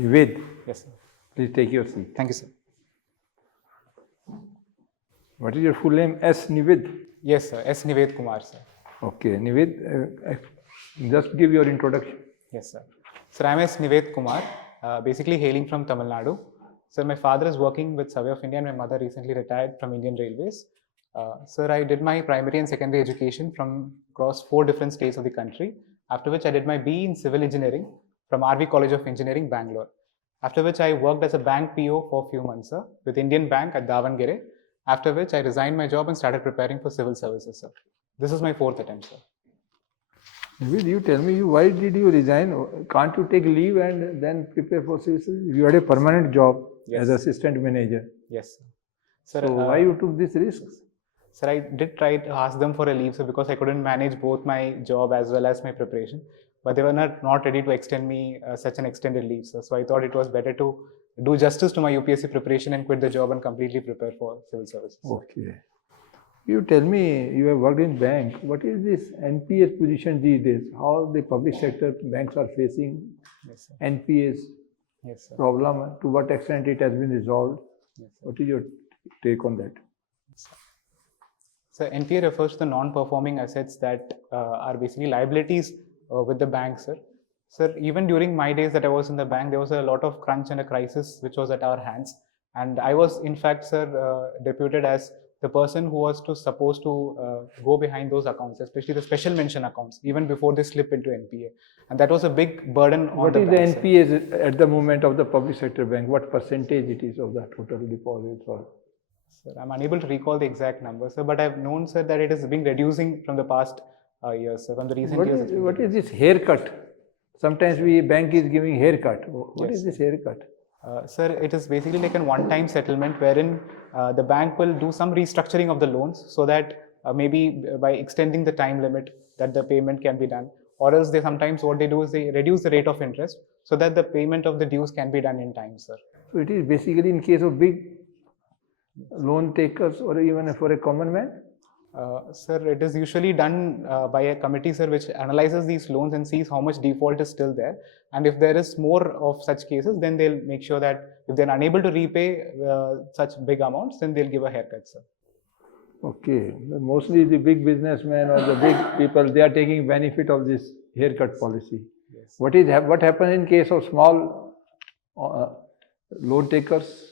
Nived, Yes, sir. please take your seat. Thank you, sir. What is your full name? S. Nived? Yes, sir. S. Nived Kumar, sir. Okay, Nived, just give your introduction. Yes, sir. Sir, I'm S. Nived Kumar, basically hailing from Tamilnadu. Sir, my father is working with Survey of India and my mother recently retired from Indian Railways. Sir, I did my primary and secondary education from across 4 different states of the country, after which I did my BE in Civil Engineering from RV College of Engineering, Bangalore. After which I worked as a bank PO for a few months, sir, with Indian Bank at Davangere, after which I resigned my job and started preparing for civil services, sir. This is my 4th attempt, sir. Nived, you tell me, why did you resign? Can't you take leave and then prepare for civil service? You had a permanent job as assistant manager. Yes, sir. So why you took this risk? Sir, I did try to ask them for a leave, sir, because I couldn't manage both my job as well as my preparation. But they were not ready to extend me such an extended leave, sir. So I thought it was better to do justice to my UPSC preparation and quit the job and completely prepare for civil services. Okay. You tell me, you have worked in bank. What is this NPS position these days? How the public sector banks are facing NPS problem? To what extent it has been resolved? What is your take on that? So NPA refers to the non-performing assets that are basically liabilities with the bank, sir. Sir, even during my days that I was in the bank, there was a lot of crunch and a crisis which was at our hands. And I was, in fact, sir, deputed as the person who was supposed to go behind those accounts, especially the special mention accounts, even before they slip into NPA. And that was a big burden on the bank. What is the NPA at the moment of the public sector bank? What percentage it is of the total deposits? Or? Sir, I'm unable to recall the exact number, sir, but I've known, sir, that it has been reducing from the past years, sir, from the recent years. What is this haircut? Sometimes bank is giving haircut. What is this haircut? Sir, it is basically like a one-time settlement wherein the bank will do some restructuring of the loans so that maybe by extending the time limit that the payment can be done, or else they sometimes what they do is they reduce the rate of interest so that the payment of the dues can be done in time, sir. So it is basically in case of big loan takers or even for a common man? Sir, it is usually done by a committee, sir, which analyzes these loans and sees how much default is still there. And if there is more of such cases, then they'll make sure that if they're unable to repay such big amounts, then they'll give a haircut, sir. Okay. Mostly the big businessmen or the big people, they are taking benefit of this haircut policy. Yes. What happens in case of small loan takers?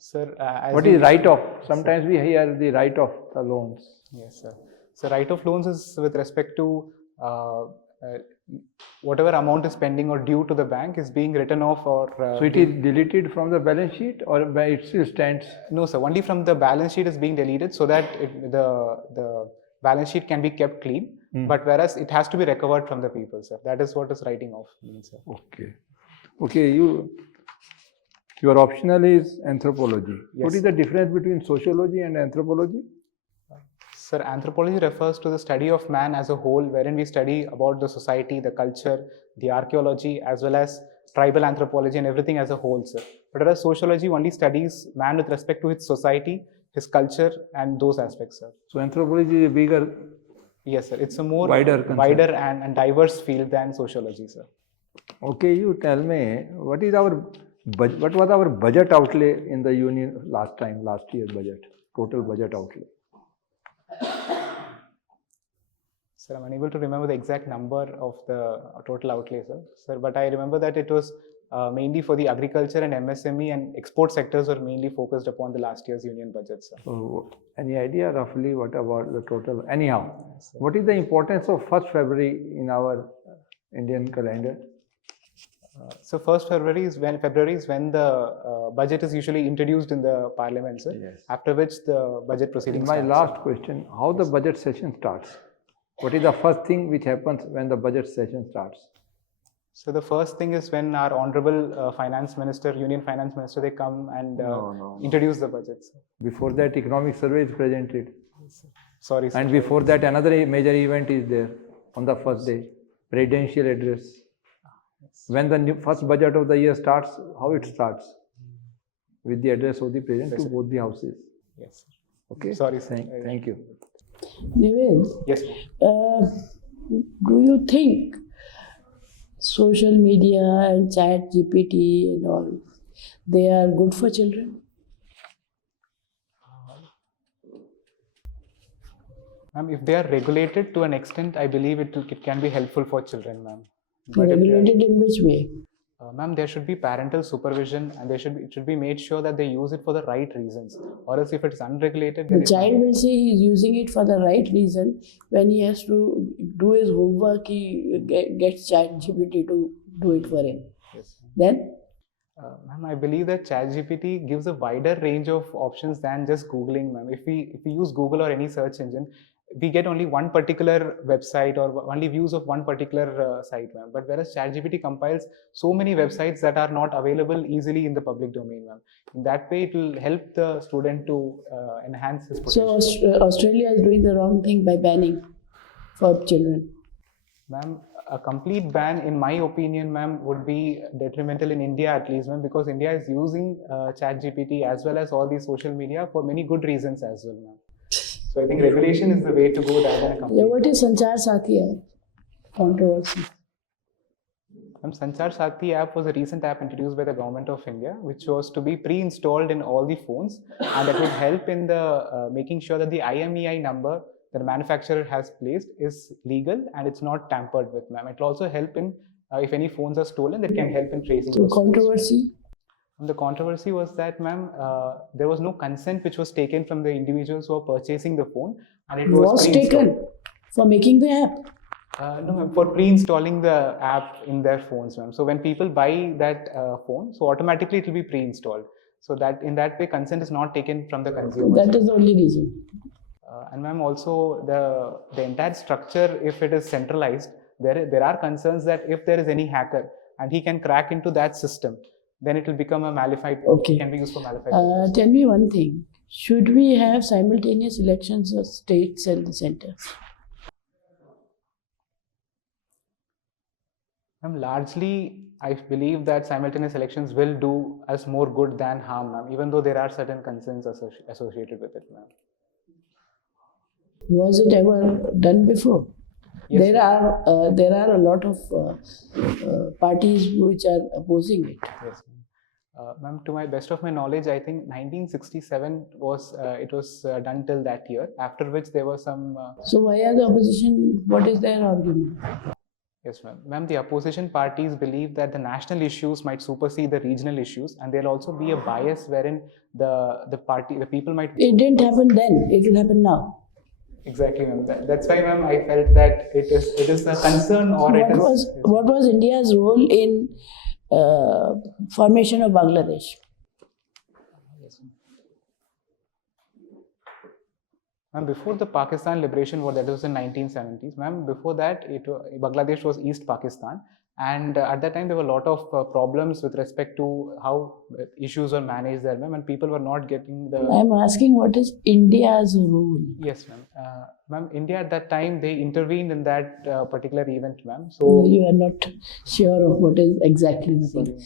Sir, what is write-off? Sometimes we hear the write-off the loans. Yes, sir. So write-off loans is with respect to whatever amount is pending or due to the bank is being written off or... so it is deleted from the balance sheet or it still stands? No, sir. Only from the balance sheet is being deleted so that the balance sheet can be kept clean. But whereas it has to be recovered from the people, sir. That is what is writing off means, sir. Okay. Okay, your optional is anthropology. Yes. What is the difference between sociology and anthropology? Sir, anthropology refers to the study of man as a whole, wherein we study about the society, the culture, the archaeology, as well as tribal anthropology and everything as a whole, sir. But whereas sociology only studies man with respect to his society, his culture, and those aspects, sir. So anthropology is a bigger... Yes, sir. It's a more wider and diverse field than sociology, sir. Okay, you tell me, what was our budget outlay in the union last year's budget, total budget outlay? Sir, I'm unable to remember the exact number of the total outlay, sir. But I remember that it was mainly for the agriculture and MSME and export sectors were mainly focused upon the last year's union budget, sir. So, any idea roughly what about the total? Anyhow, yes, what is the importance of 1st February in our Indian calendar? So 1st February is when the budget is usually introduced in the parliament, sir. Yes. After which the budget proceedings My last question, how the budget session starts? What is the first thing which happens when the budget session starts? So the first thing is when our honorable finance minister, union finance minister, they come and introduce the budget, sir. Before that, economic survey is presented. Yes, sir. Sorry, sir. And before that, another major event is there on the first day, presidential address. When the first budget of the year starts, how it starts? With the address of the president to both the houses. Yes, sir. Okay. Sorry, sir. Thank you. Nived, yes. Do you think social media and chat GPT and all, they are good for children? Ma'am, if they are regulated to an extent, I believe it can be helpful for children, ma'am. But Regulated in which way? ma'am, there should be parental supervision, and it should be made sure that they use it for the right reasons. Or else, if it's unregulated, then The child will say he is using it for the right reason. When he has to do his homework, he gets chat GPT to do it for him. Yes, Then? ma'am, I believe that ChatGPT gives a wider range of options than just Googling, ma'am. If we use Google or any search engine, we get only one particular website or only views of one particular site, ma'am. But whereas ChatGPT compiles so many websites that are not available easily in the public domain, ma'am. In that way, it will help the student to enhance his potential. So Australia is doing the wrong thing by banning for children. Ma'am, a complete ban, in my opinion, ma'am, would be detrimental in India at least, ma'am, because India is using ChatGPT as well as all these social media for many good reasons as well, ma'am. So I think regulation is the way to go rather than a complete. What is Sanchar Sathi app? Controversy. Ma'am, Sanchar Sathi app was a recent app introduced by the government of India, which was to be pre-installed in all the phones, and that would help in the making sure that the IMEI number that the manufacturer has placed is legal and it's not tampered with, ma'am. It will also help in if any phones are stolen, it can help in tracing. So controversy? The controversy was that, ma'am, there was no consent which was taken from the individuals who were purchasing the phone, and it was taken for making the app. No, ma'am, for pre-installing the app in their phones, ma'am. So when people buy that phone, so automatically it will be pre-installed. So that in that way, consent is not taken from the consumer. That is the only reason. And ma'am, also the entire structure, if it is centralized, there are concerns that if there is any hacker and he can crack into that system, then it will become a malified. Okay. Can be used for malified. Tell me one thing. Should we have simultaneous elections of states and the centers? Largely, I believe that simultaneous elections will do us more good than harm, ma'am, even though there are certain concerns associated with it, ma'am. Was it ever done before? Yes, there are a lot of parties which are opposing it. Yes, ma'am. To my best of my knowledge, I think 1967 was done till that year. After which there was some. So why are the opposition? What is their argument? Yes, ma'am. Ma'am, the opposition parties believe that the national issues might supersede the regional issues, and there'll also be a bias wherein the people might. It didn't happen then. It will happen now. Exactly, ma'am. That's why, ma'am, I felt that it is a concern or what was India's role in formation of Bangladesh? Yes, ma'am, before the Pakistan Liberation War, that was in 1970s, ma'am, before that, Bangladesh was East Pakistan. And at that time, there were a lot of problems with respect to how issues were managed there, ma'am, and people were not getting the. I am asking what is India's role? Yes, ma'am. Ma'am, India at that time, they intervened in that particular event, ma'am. So you are not sure of what is exactly the thing.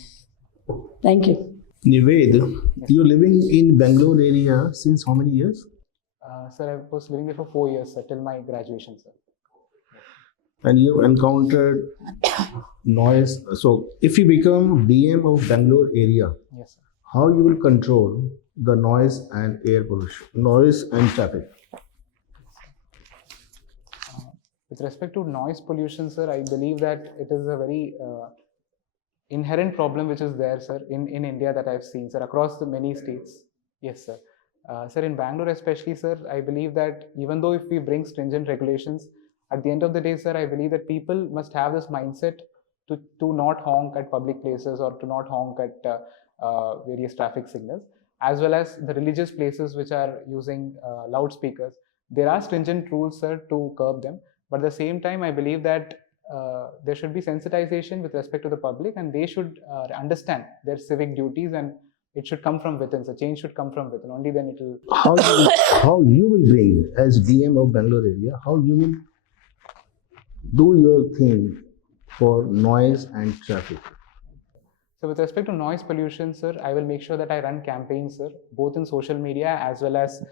Thank you. Nived, you're living in Bangalore area since how many years? Sir, I was living there for 4 years, sir, till my graduation, sir. And you encountered noise. So, if you become DM of Bangalore area, yes, sir, how you will control the noise and air pollution, noise and traffic? With respect to noise pollution, sir, I believe that it is a very inherent problem which is there, sir, in India that I've seen, sir, across the many states. Yes, sir. Sir, in Bangalore especially, sir, I believe that even though if we bring stringent regulations, at the end of the day, sir, I believe that people must have this mindset to not honk at public places or to not honk at various traffic signals, as well as the religious places which are using loudspeakers. There are stringent rules, sir, to curb them. But at the same time, I believe that there should be sensitization with respect to the public, and they should understand their civic duties, and it should come from within. So change should come from within. Only then it will. How you will bring as DM of Bangalore area? How you will do your thing for noise and traffic? So with respect to noise pollution, sir, I will make sure that I run campaigns, sir, both in social media as well as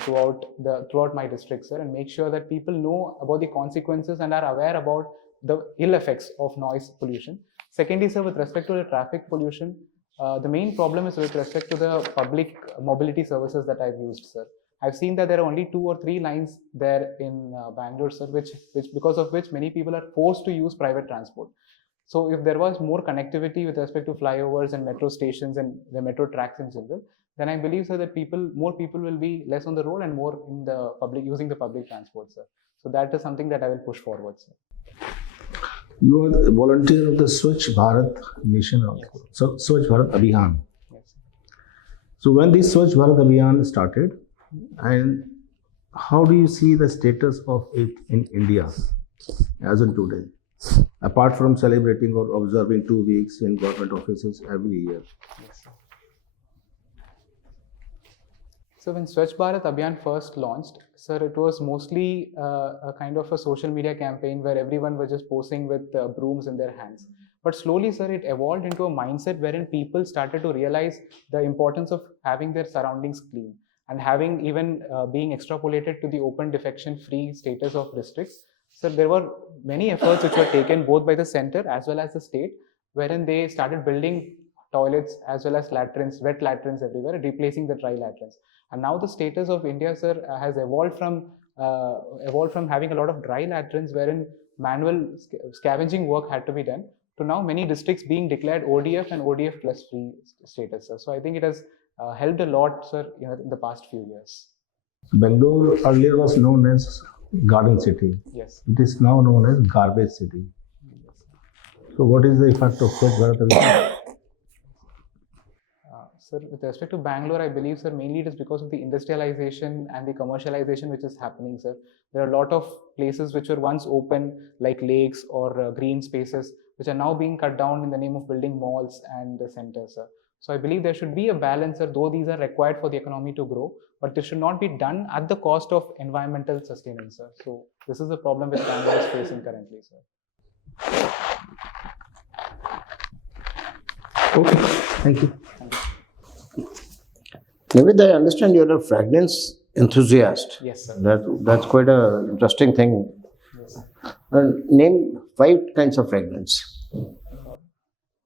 throughout my district, sir, and make sure that people know about the consequences and are aware about the ill effects of noise pollution. Secondly, sir, with respect to the traffic pollution, the main problem is with respect to the public mobility services that I've used, sir. I've seen that there are only 2 or 3 lines there in Bangalore, sir, which because of which many people are forced to use private transport. So if there was more connectivity with respect to flyovers and metro stations and the metro tracks in general, then I believe, sir, that more people will be less on the road and more in the public, using the public transport, sir. So that is something that I will push forward, sir. You are the volunteer of the Swachh Bharat mission also. So Swachh Bharat Abhiyan. Yes. So when this Swachh Bharat Abhiyan started, and how do you see the status of it in India as on today? Apart from celebrating or observing 2 weeks in government offices every year. Yes, sir. So when Swachh Bharat Abhiyan first launched, sir, it was mostly a kind of a social media campaign where everyone was just posing with brooms in their hands. But slowly, sir, it evolved into a mindset wherein people started to realize the importance of having their surroundings clean and having even being extrapolated to the open defecation free status of districts. So there were many efforts which were taken both by the center as well as the state, wherein they started building toilets as well as latrines, wet latrines everywhere, replacing the dry latrines. And now the status of India, sir, has evolved from having a lot of dry latrines wherein manual scavenging work had to be done, to now many districts being declared ODF and ODF plus free status, sir. So I think it has helped a lot, sir, in the past few years. Bangalore earlier was known as Garden City. Yes. It is now known as Garbage City. So what is the effect of Swachh Bharat Abhiyan? Sir, with respect to Bangalore, I believe, sir, mainly it is because of the industrialization and the commercialization which is happening, sir. There are a lot of places which were once open, like lakes or green spaces, which are now being cut down in the name of building malls and centers, sir. So I believe there should be a balance, sir, though these are required for the economy to grow, but this should not be done at the cost of environmental sustenance, sir. So this is the problem which Bangalore is facing currently, sir. Okay, thank you. Nived, I understand you're a fragrance enthusiast. Yes, sir. That's quite an interesting thing. Yes. Name 5 kinds of fragrance.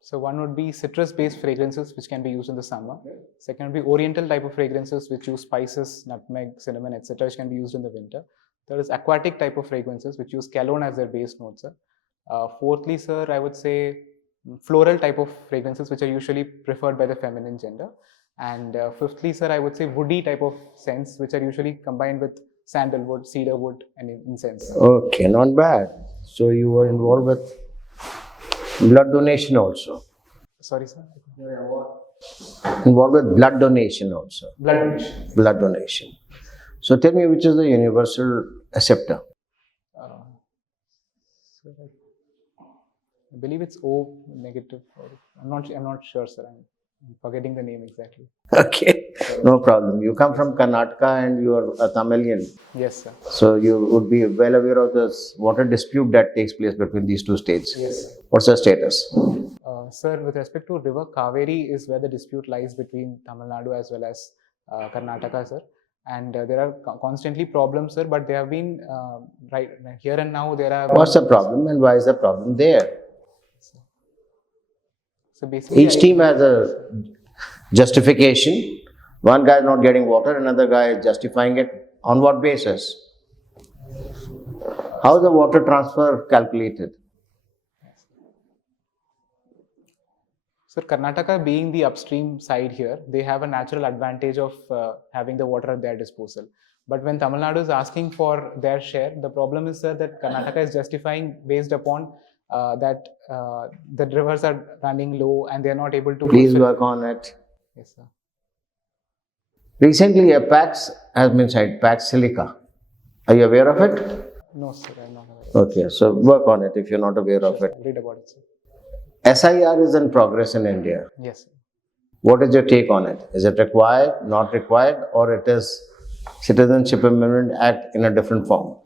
So one would be citrus-based fragrances, which can be used in the summer. Second would be oriental type of fragrances, which use spices, nutmeg, cinnamon, etc., which can be used in the winter. Third is aquatic type of fragrances, which use cologne as their base note, sir. Fourthly, sir, I would say floral type of fragrances, which are usually preferred by the feminine gender. And fifthly, sir, I would say woody type of scents, which are usually combined with sandalwood, cedarwood, and incense. Okay, not bad. So you were involved with blood donation also. Sorry, sir. Involved with blood donation also. Blood donation. Blood donation. So tell me, which is the universal acceptor? So I believe it's O negative. I'm not sure, sir. I'm forgetting the name exactly. Okay, no problem. You come from Karnataka and you are a Tamilian. Yes, sir. So you would be well aware of this water dispute that takes place between these 2 states. Yes, sir. What's the status? Sir, with respect to river Kaveri is where the dispute lies between Tamilnadu as well as Karnataka, sir. And there are constantly problems, sir, but they have been, right here and now there are... What's the problem and why is the problem there? So basically... Each team has a justification. One guy is not getting water, another guy is justifying it. On what basis? How is the water transfer calculated? Sir, Karnataka being the upstream side here, they have a natural advantage of having the water at their disposal. But when Tamil Nadu is asking for their share, the problem is, sir, that Karnataka is justifying based upon that the rivers are running low and they are not able to... Please work on it. Yes, sir. Recently, a PAX has been signed, PAX Silica. Are you aware of it? No, sir, I'm not aware. Okay, so work on it if you're not aware of it. Read about it, sir. SIR is in progress in India. Yes, sir. What is your take on it? Is it required, not required, or it is Citizenship Amendment Act in a different form?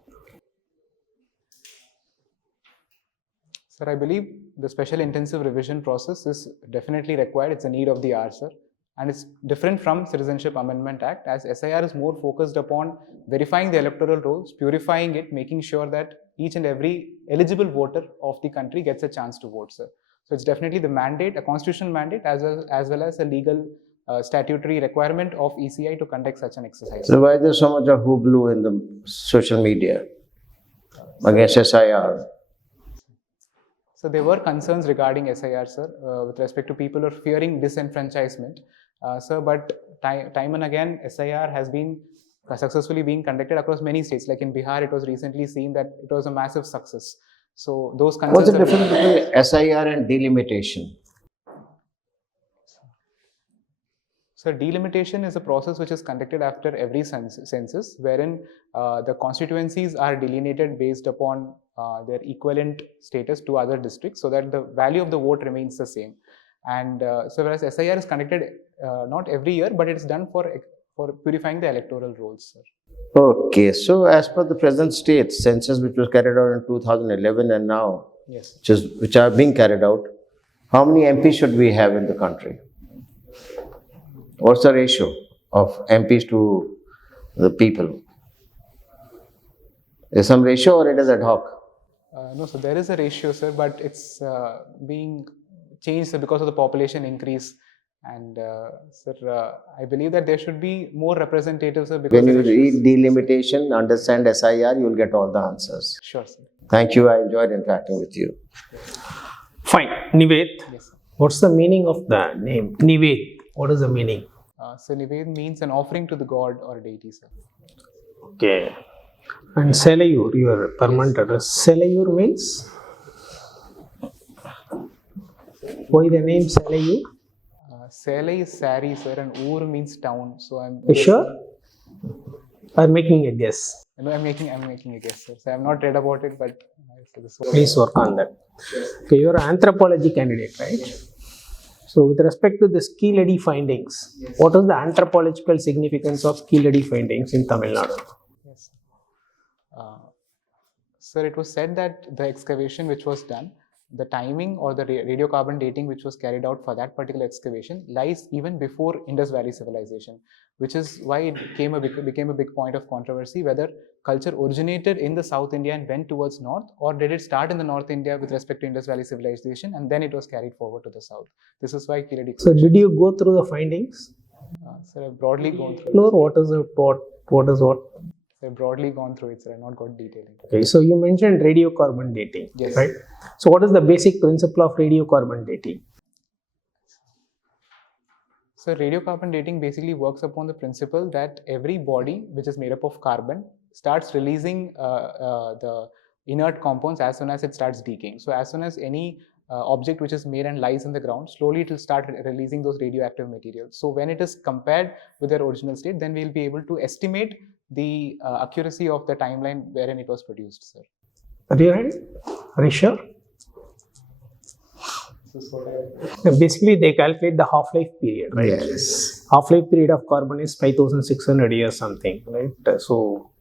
Sir, I believe the special intensive revision process is definitely required. It's a need of the hour, sir. And it's different from Citizenship Amendment Act, as SIR is more focused upon verifying the electoral rolls, purifying it, making sure that each and every eligible voter of the country gets a chance to vote, sir. So it's definitely the mandate, a constitutional mandate, as well as a legal statutory requirement of ECI to conduct such an exercise. So why there's so much of hoopla in the social media against SIR? So there were concerns regarding SIR, sir, with respect to people who are fearing disenfranchisement. Sir, but time and again, SIR has been successfully being conducted across many states. Like in Bihar, it was recently seen that it was a massive success. So those concerns. What's the difference between SIR and delimitation? So delimitation is a process which is conducted after every census, wherein the constituencies are delineated based upon their equivalent status to other districts, so that the value of the vote remains the same. And so whereas SIR is conducted not every year, but it is done for purifying the electoral rolls, sir. Okay, so as per the present state census which was carried out in 2011 and now, Yes. which are being carried out, how many MPs should we have in the country? What's the ratio of MPs to the people? Is some ratio or it is ad hoc? No, so there is a ratio, sir, but it's being changed because of the population increase. And sir, I believe that there should be more representatives, sir. Because When you read delimitation, understand SIR, you will get all the answers. Sure, sir. Thank you. I enjoyed interacting with you. Fine. Nived. Yes, sir. What's the meaning of the name? Nived. What is the meaning? So Nived means an offering to the god or deity, sir. Okay. And Selayur, your permanent address. Selayur means? Why the name Selayur? Sele is sari, sir, and Ur means town. So I'm. You sure? I'm making a guess. No, I'm making a guess, sir. So I've not read about it, but Please work on that. Okay, you're an anthropology candidate, right? So with respect to the skill findings, what is the anthropological significance of skill findings in Tamil Nadu? Yes. Sir, it was said that the excavation which was done, the timing or the radiocarbon dating which was carried out for that particular excavation lies even before Indus Valley civilization, which is why it became a big point of controversy whether culture originated in the South India and went towards north, or did it start in the North India with respect to Indus Valley civilization and then it was carried forward to the south. This is why Kiradi. So did you go through the findings? Sir, I've broadly gone through. Explore what is it, what is what? I've broadly gone through it, sir. I've not got detailing. Okay, so you mentioned radiocarbon dating, yes, right? So what is the basic principle of radiocarbon dating? So radiocarbon dating basically works upon the principle that every body which is made up of carbon starts releasing the inert compounds as soon as it starts decaying. So as soon as any object which is made and lies in the ground, slowly it will start releasing those radioactive materials. So when it is compared with their original state, then we will be able to estimate the accuracy of the timeline wherein it was produced, sir. Are you ready? Are you sure? Basically, they calculate the half-life period, right? Yes. Half-life period of carbon is 5,600 years something, right? So,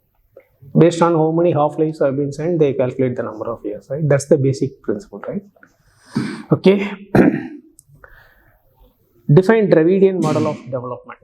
based on how many half-lives have been sent, they calculate the number of years, right? That's the basic principle, right? Okay. Define Dravidian model of development.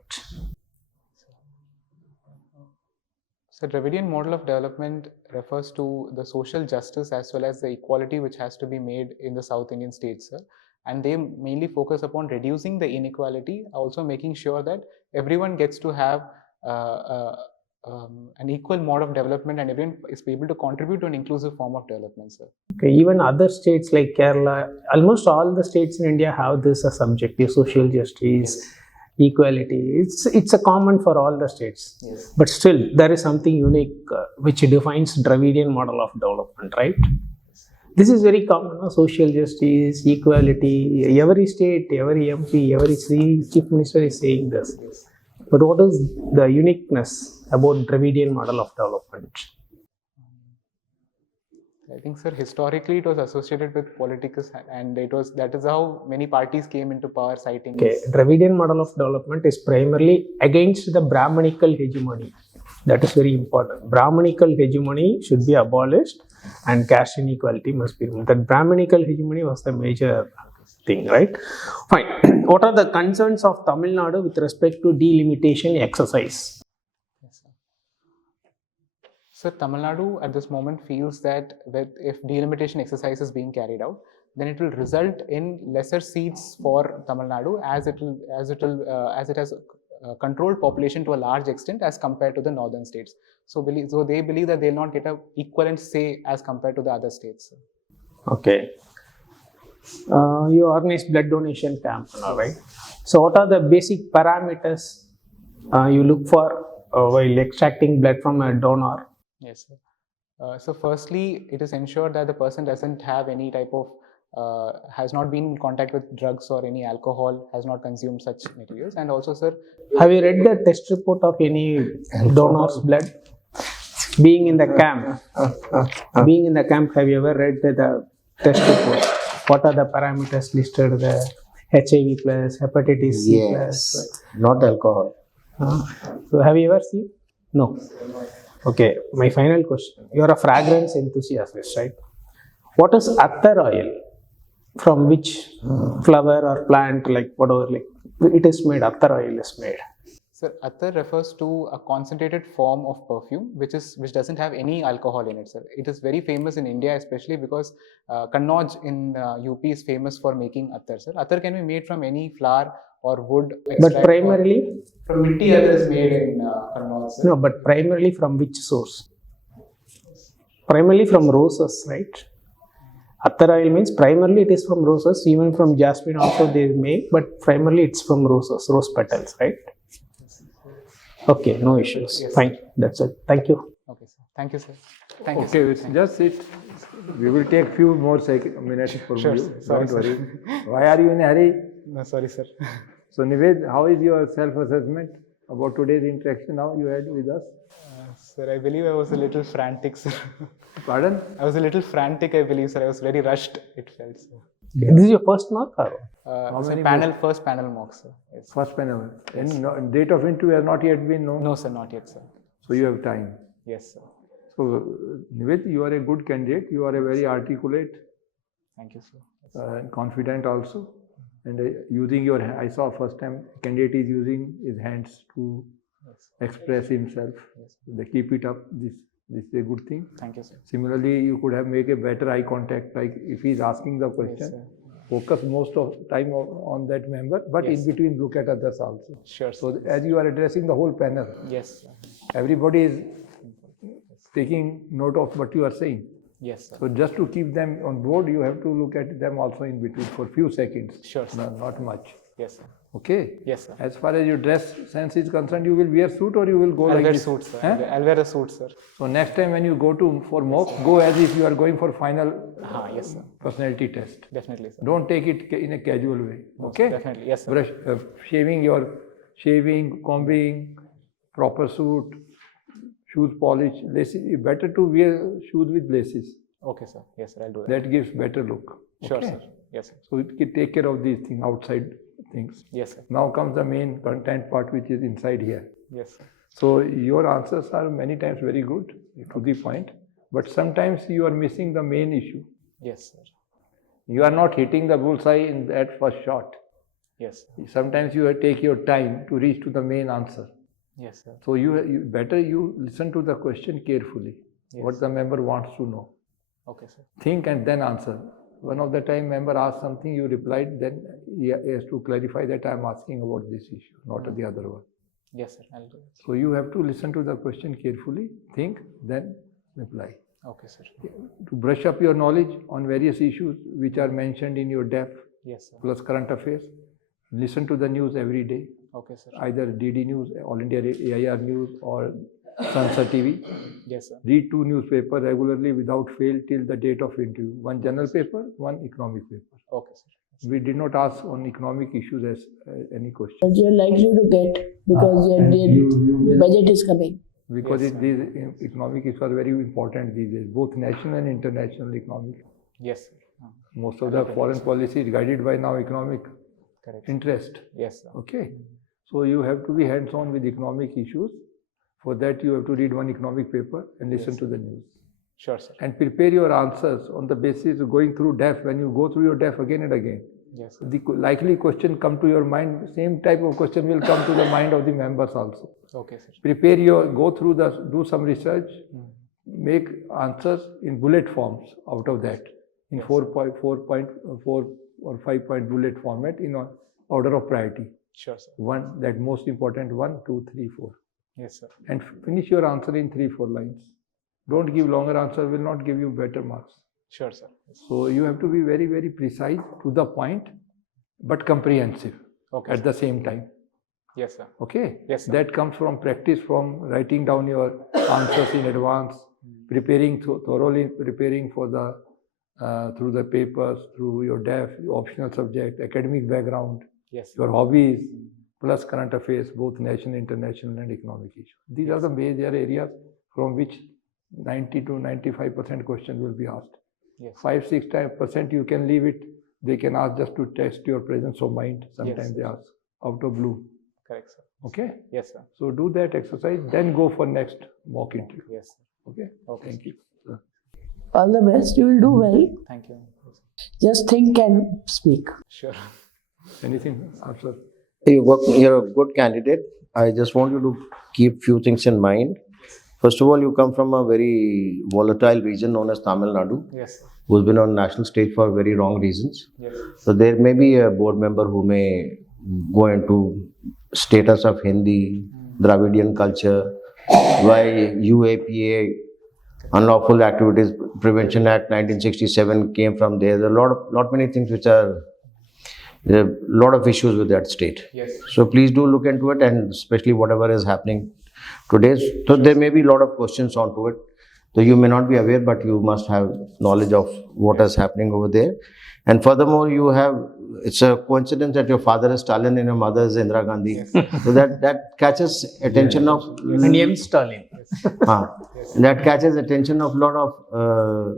So Dravidian model of development refers to the social justice as well as the equality which has to be made in the South Indian states, sir. And they mainly focus upon reducing the inequality, also making sure that everyone gets to have an equal mode of development and everyone is able to contribute to an inclusive form of development, sir. Okay, even other states like Kerala, almost all the states in India have this as subjective: social justice, equality. It's a common for all the states. Yes. But still, there is something unique which defines Dravidian model of development, right? This is very common: social justice, equality. Every state, every MP, every chief minister is saying this. But what is the uniqueness about Dravidian model of development? I think, sir, historically it was associated with politics, and that is how many parties came into power, citing. Okay, Dravidian model of development is primarily against the Brahmanical hegemony. That is very important. Brahmanical hegemony should be abolished, and caste inequality must be removed. That Brahmanical hegemony was the major thing, right? Fine. What are the concerns of Tamil Nadu with respect to delimitation exercise? Yes, sir. So Tamil Nadu at this moment feels that if delimitation exercise is being carried out, then it will result in lesser seats for Tamil Nadu as it has controlled population to a large extent as compared to the northern states. So they believe that they will not get a equivalent say as compared to the other states. Okay. You organize blood donation camp, right? So what are the basic parameters you look for while extracting blood from a donor? Yes, sir. So firstly, it is ensured that the person doesn't have any type of has not been in contact with drugs or any alcohol, has not consumed such materials. And also, sir, have you read the test report of any donor's blood? Being in the camp, have you ever read the test report? What are the parameters listed? The HIV plus, hepatitis C plus. Not alcohol. So have you ever seen? No. Okay. My final question. You are a fragrance enthusiast, right? What is attar oil? From which flower or plant, like whatever, like it is made? Attar oil is made. Sir, attar refers to a concentrated form of perfume which doesn't have any alcohol in it, sir. It is very famous in India, especially because Kannauj in UP is famous for making attar, sir. Attar can be made from any flower or wood. But primarily from mitti, attar is made in Kannauj, sir. No, but primarily from which source? Primarily from roses, right? Attar oil means primarily it is from roses. Even from jasmine also they make, but primarily it's from roses, rose petals, right? Okay, no issues. Yes. Fine, that's it. Thank you. Okay, sir. Thank you, sir. Thank you. Okay, Sir. just sit. We will take few more minutes from Sure, you. sir. Sorry, Don't worry. Why are you in a hurry? No, sorry, sir. So Nived, how is your self-assessment about today's interaction now you had with us? Sir, I believe I was a little frantic, sir. Pardon? I was a little frantic, I believe, sir. I was very rushed, it felt, sir. This is your first knock? Or? First panel mock, sir. Yes. First panel. And date of interview has not yet been known? No, sir, not yet, sir. So you have time. Yes, sir. So Nived, you are a good candidate. You are a very articulate Thank you, sir. and confident also. And using your, I saw first time candidate is using his hands to express himself. Yes. They keep it up. This is a good thing. Thank you, sir. Similarly, you could have make a better eye contact. Like if he is asking the question, Yes, sir. focus most of time on that member, but Yes, in between look at others also. Sure, So sir. as you are addressing the whole panel, Yes, sir. everybody is taking note of what you are saying. Yes, sir. So just to keep them on board, you have to look at them also in between for few seconds. Sure, sir. Not much. Yes, sir. Okay. Yes, sir. As far as your dress sense is concerned, you will wear suit or you will go I'll like wear this? suit, sir. Huh? I'll wear a suit, sir. So next time when you go for mock, go as if you are going for final Yes, sir. personality test. Definitely, sir. Don't take it in a casual way. Okay. Definitely, yes, sir. Brush, shaving, combing, proper suit, shoes polish, laces. Better to wear shoes with laces. Okay, sir. Yes, sir. I'll do that. That gives better look. Sure, Okay? sir. Yes, sir. So it can take care of these things, outside things. Yes, sir. Now comes the main content part, which is inside here. Yes, sir. So your answers are many times very good, to the point, but sometimes you are missing the main issue. Yes, sir. You are not hitting the bullseye in that first shot. Yes, sir. Sometimes you take your time to reach to the main answer. Yes, sir. So you better you listen to the question carefully, Yes. what the member wants to know. Okay, sir. Think and then answer. One of the time member asked something, you replied, then he has to clarify that I am asking about this issue, not the other one. Yes, sir. I'll do it. So you have to listen to the question carefully, think, then reply. Okay, sir. To brush up your knowledge on various issues which are mentioned in your DEF Yes, sir. plus current affairs, listen to the news every day, Okay, sir. either DD News, All India AIR News or Sunset TV. Yes, sir. Read 2 newspapers regularly without fail till the date of interview. 1 general paper, 1 economic paper. Okay, sir. We did not ask on economic issues as any question. But you're likely to get because your budget is coming. Because Yes, these economic issues are very important these days, both national and international economic. Yes, sir. Most of the foreign policy is guided by now economic Correct. interest. Yes, sir. Okay. So you have to be hands-on with economic issues. For that you have to read 1 economic paper and listen to the news. Sure, sir. And prepare your answers on the basis of going through DEF. When you go through your DEF again and again, Yes. The likely question come to your mind, same type of question will come to the mind of the members also. Okay, sir. Prepare go through do some research, make answers in bullet forms out of that, in 4 or 5 point bullet format in order of priority. Sure, sir. One, that most important, 1, 2, 3, 4. Yes, sir. And finish your answer in 3-4 lines. Don't give longer answer, will not give you better marks. Sure, sir. Yes. So you have to be very, very precise, to the point, but comprehensive at the same time. Yes, sir. Okay? Yes, sir. That comes from practice, from writing down your answers in advance, preparing thoroughly, preparing for the through the papers, through your DEF, your optional subject, academic background, Yes. your hobbies, plus current affairs, both national, international, and economic issues. These are the major areas from which 90 to 95% questions will be asked. Yes. 5-6% you can leave it. They can ask just to test your presence of mind. Sometimes they ask out of blue. Correct, sir. Okay? Yes, sir. So do that exercise, then go for next mock interview. Yes, sir. Okay? Okay. Thank you. All the best. You will do well. Thank you. Yes, sir. Just think and speak. Sure. Anything, Afsar? You're a good candidate. I just want you to keep few things in mind. First of all, you come from a very volatile region known as Tamilnadu, Yes, sir. who's been on national stage for very wrong reasons. Yes. So there may be a board member who may go into status of Hindi, Dravidian culture, why UAPA, Unlawful Activities Prevention Act 1967 came from there. There are lot many things which are, there are a lot of issues with that state. Yes. So please do look into it, and especially whatever is happening today. So there may be a lot of questions onto it. So you may not be aware, but you must have knowledge of what is happening over there. And furthermore, you have, it's a coincidence that your father is Stalin and your mother is Indira Gandhi. Yes. So that catches attention of And M. Stalin. that catches attention of a lot of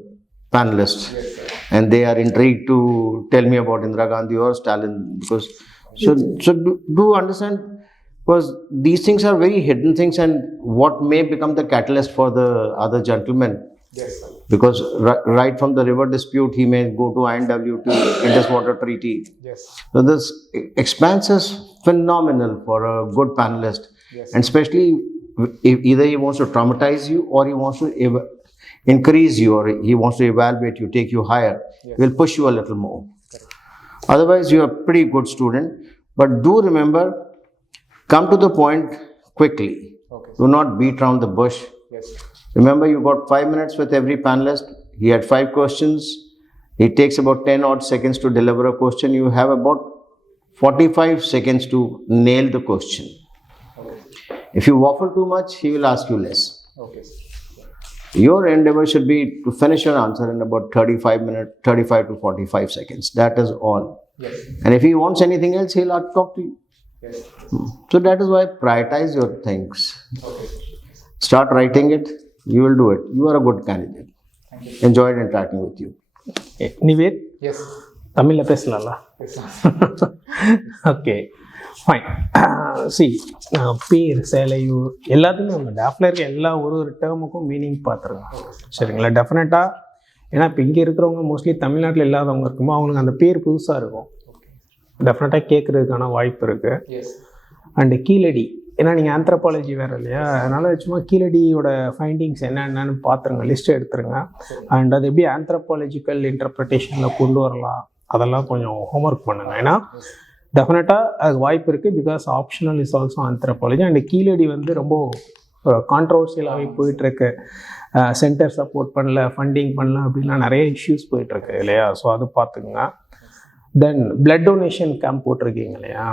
panelists. Yes, sir. And they are intrigued to tell me about Indira Gandhi or Stalin, because so do understand, because these things are very hidden things, and what may become the catalyst for the other gentleman. Yes, sir. Because right from the river dispute, he may go to INW, to Indus Water Treaty. Yes. So this expanse is phenomenal for a good panelist. Yes. And especially if either he wants to traumatize you, or he wants to increase you, or he wants to evaluate you, take you higher. Yes. He will push you a little more. Otherwise, you are a pretty good student. But do remember, come to the point quickly. Okay. Do not beat around the bush. Yes. Remember, you got 5 minutes with every panelist. He had 5 questions. It takes about 10 odd seconds to deliver a question. You have about 45 seconds to nail the question. Okay. If you waffle too much, he will ask you less. Okay. Your endeavor should be to finish your answer in about 35 to 45 seconds. That is all. Yes. And if he wants anything else, he'll talk to you. Yes. So that is why prioritize your things. Okay. Start writing it. You will do it. You are a good candidate. Thank you. Enjoyed interacting with you. Nived, Yes. தமிழில் பேசலாம்ல? Yes, sir. Okay fine. C பேர் சேலையூர் எல்லாத்துக்கும் நம்ம டேஃபில் இருக்க எல்லா ஒரு டேர்முக்கும் meaning பார்த்துருங்க. சரிங்களா? டெஃபினட்டாக, ஏன்னா இப்போ இங்கே இருக்கிறவங்க மோஸ்ட்லி தமிழ்நாட்டில் இல்லாதவங்க இருக்குமோ அவங்களுக்கு அந்த பேர் புதுசாக இருக்கும். டெஃபினட்டாக கேட்குறதுக்கான வாய்ப்பு இருக்குது. Yes. அண்டு கீழடி, ஏன்னா நீங்கள் ஆந்த்ரோபாலஜி வேறு இல்லையா, அதனால் சும்மா கீழடியோட ஃபைண்டிங்ஸ் என்னென்னு பார்த்துருங்க, லிஸ்ட்டு எடுத்துருங்க. அண்ட் அது எப்படி ஆந்த்ரோபாலஜிக்கல் இன்டர்பிரிட்டேஷனில் கொண்டு வரலாம், அதெல்லாம் கொஞ்சம் ஹோம்ஒர்க் பண்ணுங்கள். ஏன்னா டெஃபினட்டாக அது வாய்ப்பு இருக்குது. Because optional is also anthropology. And Keeladi வந்து ரொம்ப கான்ட்ரவர்சியலாகவே போயிட்டுருக்கு. சென்டர் சப்போர்ட் பண்ணல, ஃபண்டிங் பண்ணல அப்படின்னா நிறைய இஷ்யூஸ் போயிட்டுருக்கு இல்லையா. ஸோ அது பார்த்துக்குங்க. தென் பிளட் டொனேஷன் கேம்ப் போட்டிருக்கீங்க இல்லையா,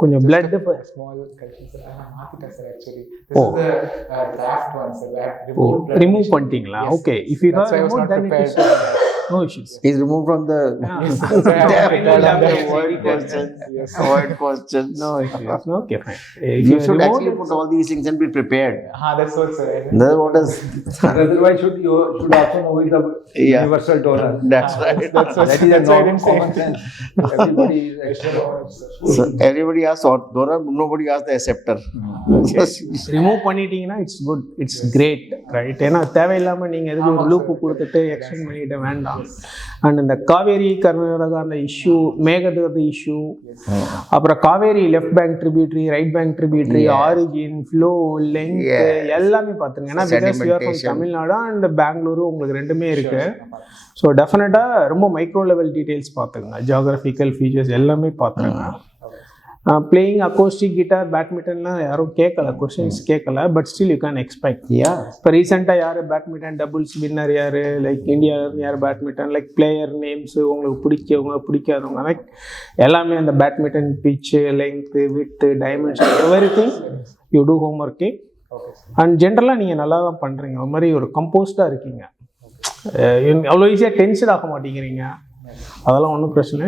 கொஞ்சம் blood Small correction, sir. I have marked sir, actually. This is the draft one, sir. I have removed blood remove donation. பண்ணிட்டீங்களா? Yes. Okay. If you That's have why I was remove not then it is prepared. No issues. He's removed from the Avoid questions. Avoid questions. No issues. Okay, fine. You should actually put all these things and be prepared. That's what, sir. That's what is. Otherwise, you should also know with the Yeah. universal donor. That's right. That's what, That is a that's why I norm, didn't say common anything. sense. Everybody is extra. So everybody asks donor, nobody asks the acceptor. Remove பண்ணிட்டீங்கன்னா it's good, it's great, right? ஏன்னா தேவையில்லாமல் நீங்கள் எதுக்கு ஒரு loop கொடுத்துட்டு extend பண்ணிட்டு வேண்டாம். And இந்த காவேரி கர்நாடகா அந்த இஷ்யூ, மேகதாது இஷ்யூ, அப்புறம் Kaveri left bank tributary, right bank tributary, origin, flow, length எல்லாமே பார்த்துருங்க. ஏன்னா because you are from Tamil Nadu and Bengaluru, உங்களுக்கு ரெண்டுமே இருக்கு. ஸோ டெஃபினட்டாக ரொம்ப மைக்ரோ லெவல் டீட்டெயில்ஸ் பார்த்துங்க, ஜியாகிரபிக்கல் ஃபீச்சர்ஸ் எல்லாமே பார்த்துருங்க. பிளேயிங் அக்கோஸ்டிக் கிட்டார், பேட்மிண்டன்லாம் யாரும் கேட்கல, கொஸ்டின்ஸ் கேட்கல, but still you can expect. இப்போ ரீசெண்டாக யார் பேட்மிண்டன் டபுள்ஸ் வின்னர் யார், லைக் இந்தியா யார் பேட்மிண்டன், லைக் பிளேயர் நேம்ஸு, உங்களுக்கு பிடிக்கவங்க பிடிக்காதவங்க, லைக் எல்லாமே அந்த badminton pitch, length, width, dimension, everything you do home working. And ஜென்ரலாக நீங்கள் நல்லா தான் பண்ணுறீங்க, ஒரு மாதிரி ஒரு கம்போஸ்டாக இருக்கீங்க, அவ்வளோ ஈஸியாக டென்ஷன் ஆக மாட்டேங்கிறீங்க. அதெல்லாம் ஒன்றும் பிரச்சனை,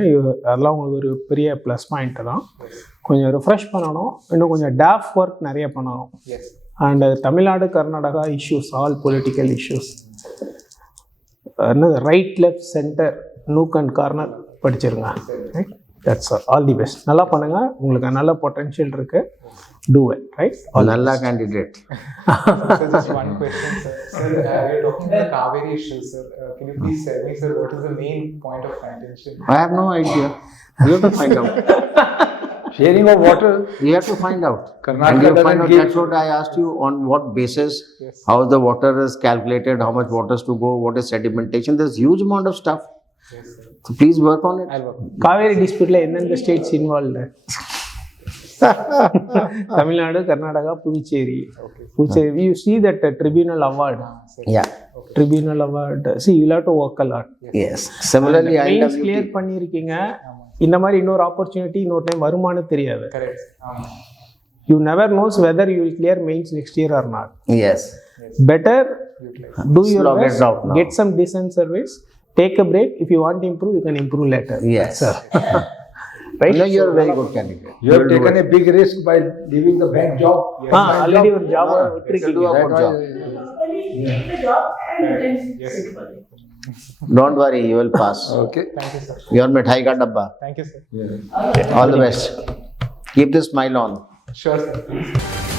அதெல்லாம் உங்களுக்கு ஒரு பெரிய ப்ளஸ் பாயிண்ட்டு தான். கொஞ்சம் ரிஃப்ரெஷ் பண்ணணும், இன்னும் கொஞ்சம் டேஃப் ஒர்க் நிறைய பண்ணணும். And Tamil Nadu Karnataka issues, all political issues, என்னது right left center nook and corner படிச்சிருங்க. Right, that's all the best. நல்லா பண்ணுங்கள், உங்களுக்கு நல்ல பொட்டன்ஷியல் இருக்குது. Do it, right? Nalla candidate. So just one question, sir. Sir, we are talking about the Kaveri issue, sir. Can you please tell me, sir, what is the main point of contention? I have no idea. You have to find out. Sharing of water. You have to find out. Karnataka And you doesn't find out. give- That's what I asked you, on what basis, how the water is calculated, how much water is to go, what is sedimentation. There's huge amount of stuff. Yes, sir. So please work on it. I'll work. Kaveri டிஸ்பியூட்டில் எந்தெந்த states involved? Tamil Nadu, Karnataka, Puducherry. Puducherry, you see that tribunal award. Yeah. Tribunal award. See, you'll have to work a lot. Yes. Similarly, mains clear பண்ணியிருக்கீங்க, இந்த மாதிரி இன்னொரு opportunity இன்னொரு time வருமானு தெரியாது. Correct. You never knows whether you will clear mains next year or not. Yes. Better do your Slog it best, out now. get some decent service, take a break. If you want to improve, you can improve later. Yes. Right? No, you're a very good candidate. You have taken a big risk by leaving the bank job. Already ஒரு job You'll do விட்டுருக்கீங்க. a good job. Leave the job and then sit for it. Don't worry, you will pass. Okay. Thank you, sir. Your mithai ka dabba. Thank you, sir. All the best. Keep the smile on. Sure, sir.